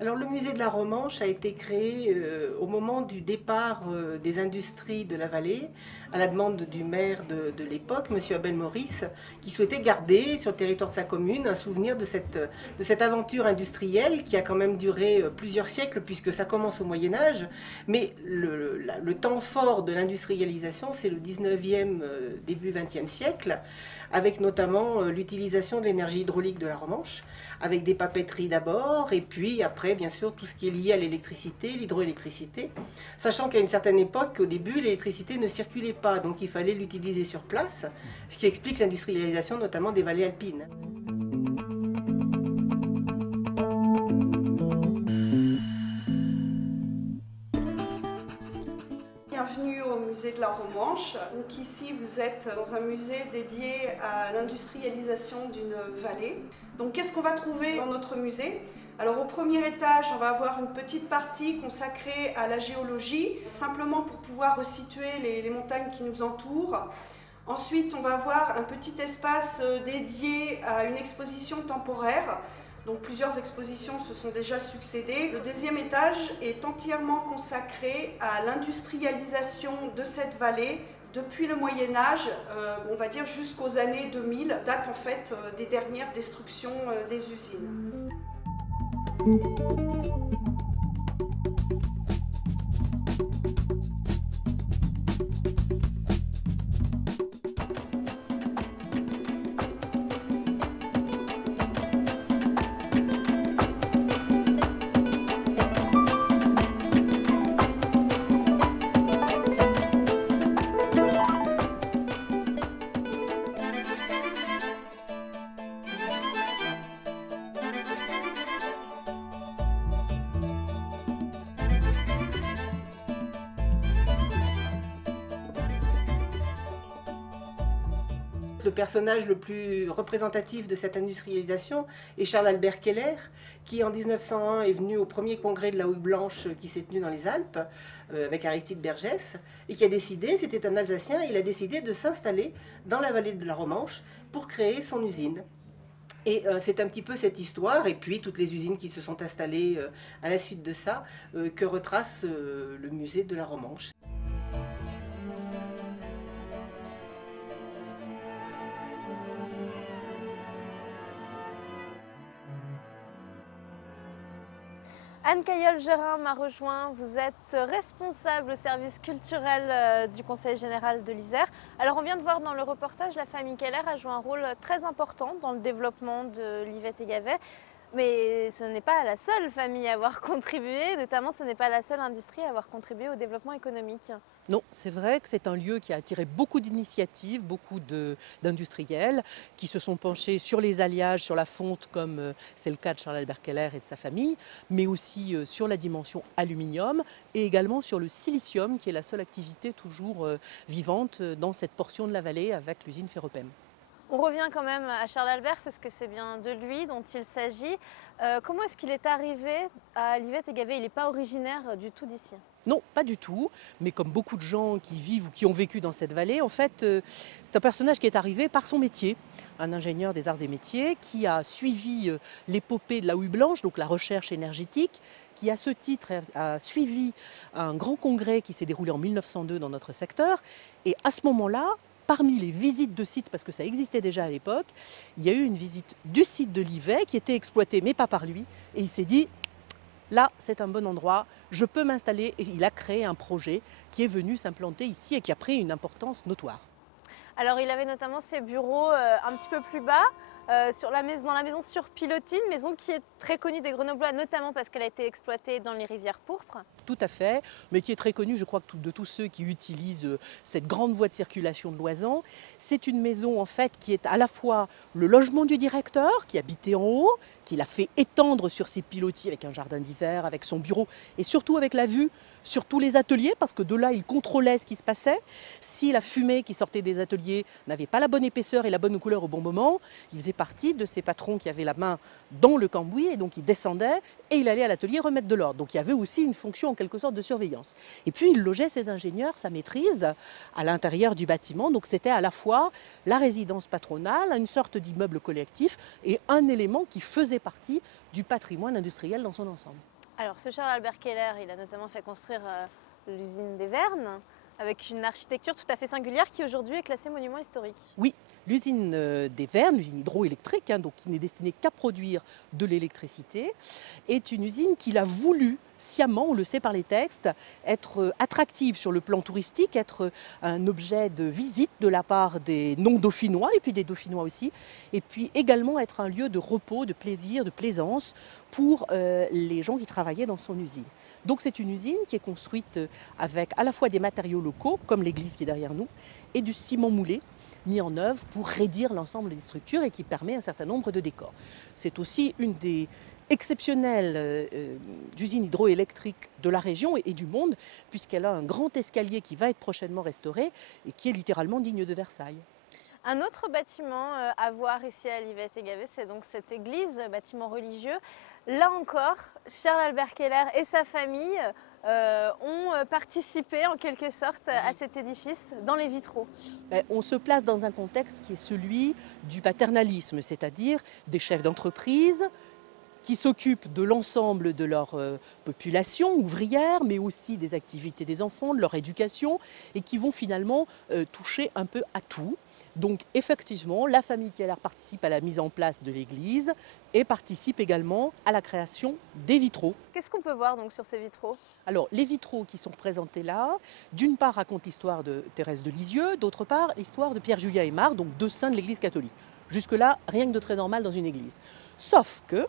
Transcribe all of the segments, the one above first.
Alors le musée de la Romanche a été créé au moment du départ des industries de la vallée, à la demande du maire de l'époque, M. Abel Maurice, qui souhaitait garder sur le territoire de sa commune un souvenir de cette aventure industrielle qui a quand même duré plusieurs siècles puisque ça commence au Moyen-Âge. Mais le temps fort de l'industrialisation, c'est le 19e, début 20e siècle, avec notamment l'utilisation de l'énergie hydraulique de la Romanche, avec des papeteries d'abord, et puis après, bien sûr, tout ce qui est lié à l'électricité, l'hydroélectricité, sachant qu'à une certaine époque, au début, l'électricité ne circulait pas, donc il fallait l'utiliser sur place, ce qui explique l'industrialisation notamment des vallées alpines. Bienvenue au musée de la Romanche. Donc ici, vous êtes dans un musée dédié à l'industrialisation d'une vallée. Donc qu'est-ce qu'on va trouver dans notre musée? Alors au premier étage, on va avoir une petite partie consacrée à la géologie, simplement pour pouvoir resituer les montagnes qui nous entourent. Ensuite, on va avoir un petit espace dédié à une exposition temporaire. Donc plusieurs expositions se sont déjà succédées. Le deuxième étage est entièrement consacré à l'industrialisation de cette vallée depuis le Moyen-Âge, on va dire jusqu'aux années 2000, date en fait des dernières destructions des usines. Le personnage le plus représentatif de cette industrialisation est Charles-Albert Keller, qui en 1901 est venu au premier congrès de la houille blanche qui s'est tenu dans les Alpes, avec Aristide Bergès, et qui a décidé, c'était un Alsacien, il a décidé de s'installer dans la vallée de la Romanche pour créer son usine. Et c'est un petit peu cette histoire, et puis toutes les usines qui se sont installées à la suite de ça, que retrace le musée de la Romanche. Anne Cailleul-Gérin m'a rejoint, vous êtes responsable au service culturel du Conseil général de l'Isère. Alors on vient de voir dans le reportage, la famille Keller a joué un rôle très important dans le développement de l'Yvette et Gavet. Mais ce n'est pas la seule famille à avoir contribué, notamment ce n'est pas la seule industrie à avoir contribué au développement économique. Non, c'est vrai que c'est un lieu qui a attiré beaucoup d'initiatives, beaucoup d'industriels qui se sont penchés sur les alliages, sur la fonte, comme c'est le cas de Charles-Albert Keller et de sa famille, mais aussi sur la dimension aluminium et également sur le silicium, qui est la seule activité toujours vivante dans cette portion de la vallée avec l'usine Ferropem. On revient quand même à Charles-Albert, parce que c'est bien de lui dont il s'agit. Comment est-ce qu'il est arrivé à l'Yvette et Gavet? Il n'est pas originaire du tout d'ici. Non, pas du tout, mais comme beaucoup de gens qui vivent ou qui ont vécu dans cette vallée, en fait, c'est un personnage qui est arrivé par son métier, un ingénieur des arts et métiers qui a suivi l'épopée de la houille blanche, donc la recherche énergétique, qui à ce titre a suivi un grand congrès qui s'est déroulé en 1902 dans notre secteur, et à ce moment-là, parmi les visites de sites, parce que ça existait déjà à l'époque, il y a eu une visite du site de Livet qui était exploité, mais pas par lui. Et il s'est dit, là, c'est un bon endroit, je peux m'installer. Et il a créé un projet qui est venu s'implanter ici et qui a pris une importance notoire. Alors il avait notamment ses bureaux un petit peu plus bas, dans la maison sur pilotis, une maison qui est très connue des Grenoblois, notamment parce qu'elle a été exploitée dans les rivières pourpres. Tout à fait, mais qui est très connue, je crois, de tous ceux qui utilisent cette grande voie de circulation de Loisan. C'est une maison, en fait, qui est à la fois le logement du directeur, qui habitait en haut, qui l'a fait étendre sur ses pilotis avec un jardin d'hiver, avec son bureau, et surtout avec la vue sur tous les ateliers, parce que de là, il contrôlait ce qui se passait. Si la fumée qui sortait des ateliers n'avait pas la bonne épaisseur et la bonne couleur au bon moment, il faisait partie de ces patrons qui avaient la main dans le cambouis, et donc il descendait et il allait à l'atelier remettre de l'ordre. Donc il y avait aussi une fonction en quelque sorte de surveillance. Et puis il logeait ses ingénieurs, sa maîtrise, à l'intérieur du bâtiment. Donc c'était à la fois la résidence patronale, une sorte d'immeuble collectif et un élément qui faisait partie du patrimoine industriel dans son ensemble. Alors ce Charles Albert Keller, il a notamment fait construire l'usine des Vernes, avec une architecture tout à fait singulière qui aujourd'hui est classée monument historique. Oui, l'usine des Vernes, l'usine hydroélectrique, donc qui n'est destinée qu'à produire de l'électricité, est une usine qu'il a voulu sciemment, on le sait par les textes, être attractive sur le plan touristique, être un objet de visite de la part des non-dauphinois et puis des dauphinois aussi, et puis également être un lieu de repos, de plaisir, de plaisance pour les gens qui travaillaient dans son usine. Donc c'est une usine qui est construite avec à la fois des matériaux locaux, comme l'église qui est derrière nous, et du ciment moulé mis en œuvre pour raidir l'ensemble des structures et qui permet un certain nombre de décors. C'est aussi une des exceptionnelles usines hydroélectriques de la région et du monde, puisqu'elle a un grand escalier qui va être prochainement restauré et qui est littéralement digne de Versailles. Un autre bâtiment à voir ici à Livet-et-Gavet, c'est donc cette église, bâtiment religieux. Là encore, Charles Albert Keller et sa famille ont participé en quelque sorte à cet édifice dans les vitraux. On se place dans un contexte qui est celui du paternalisme, c'est-à-dire des chefs d'entreprise qui s'occupent de l'ensemble de leur population ouvrière, mais aussi des activités des enfants, de leur éducation, et qui vont finalement toucher un peu à tout. Donc effectivement, la famille Keller participe à la mise en place de l'église et participe également à la création des vitraux. Qu'est-ce qu'on peut voir donc sur ces vitraux? Alors les vitraux qui sont représentés là, d'une part racontent l'histoire de Thérèse de Lisieux, d'autre part l'histoire de Pierre-Julien Aymar, donc deux saints de l'église catholique. Jusque-là, rien que de très normal dans une église. Sauf que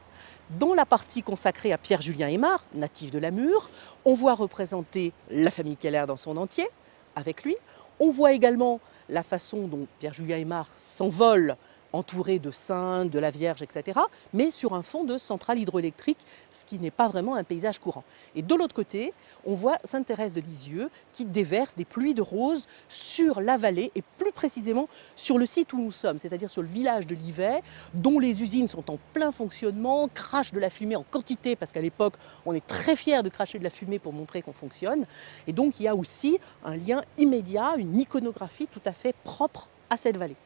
dans la partie consacrée à Pierre-Julien Aymar, natif de Namur, on voit représenter la famille Keller dans son entier, avec lui. On voit également la façon dont Pierre-Julien Aymar s'envole entouré de saints, de la Vierge, etc., mais sur un fond de centrale hydroélectrique, ce qui n'est pas vraiment un paysage courant. Et de l'autre côté, on voit Sainte-Thérèse de Lisieux qui déverse des pluies de roses sur la vallée et plus précisément sur le site où nous sommes, c'est-à-dire sur le village de Livet, dont les usines sont en plein fonctionnement, crachent de la fumée en quantité, parce qu'à l'époque, on est très fiers de cracher de la fumée pour montrer qu'on fonctionne. Et donc, il y a aussi un lien immédiat, une iconographie tout à fait propre à cette vallée.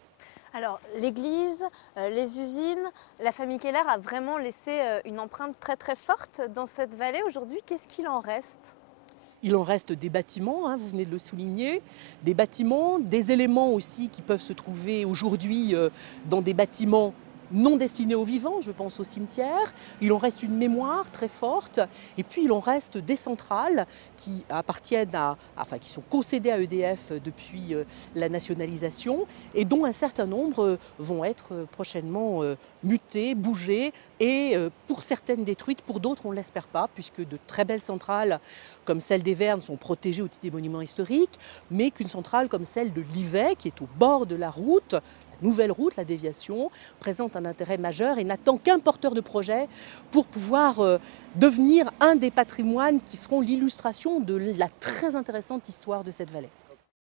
Alors l'église, les usines, la famille Keller a vraiment laissé une empreinte très très forte dans cette vallée. Aujourd'hui, qu'est-ce qu'il en reste? Il en reste des bâtiments, vous venez de le souligner, des bâtiments, des éléments aussi qui peuvent se trouver aujourd'hui dans des bâtiments non destinés aux vivants, je pense au cimetière. Il en reste une mémoire très forte, et puis il en reste des centrales qui appartiennent qui sont concédées à EDF depuis la nationalisation, et dont un certain nombre vont être prochainement mutées, bougées, et pour certaines détruites, pour d'autres on ne l'espère pas, puisque de très belles centrales comme celle des Vernes sont protégées au titre des monuments historiques, mais qu'une centrale comme celle de Livet, qui est au bord de la route, nouvelle route, la déviation, présente un intérêt majeur et n'attend qu'un porteur de projet pour pouvoir devenir un des patrimoines qui seront l'illustration de la très intéressante histoire de cette vallée.